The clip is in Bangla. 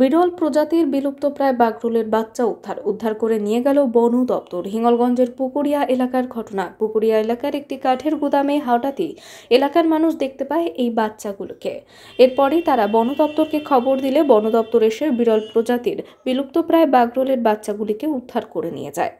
বিরল প্রজাতির বিলুপ্তপ্রায় বাগরুলের বাচ্চা উদ্ধার করে নিয়ে গেল বন দপ্তর। হিঙ্গলগঞ্জের পুকুরিয়া এলাকার ঘটনা। পুকুরিয়া এলাকার একটি কাঠের গুদামে হঠাৎই এলাকার মানুষ দেখতে পায় এই বাচ্চাগুলোকে। এরপরই তারা বন দপ্তরকে খবর দিলে বন দপ্তর এসে বিরল প্রজাতির বিলুপ্তপ্রায় বাগরুলের বাচ্চাগুলিকে উদ্ধার করে নিয়ে যায়।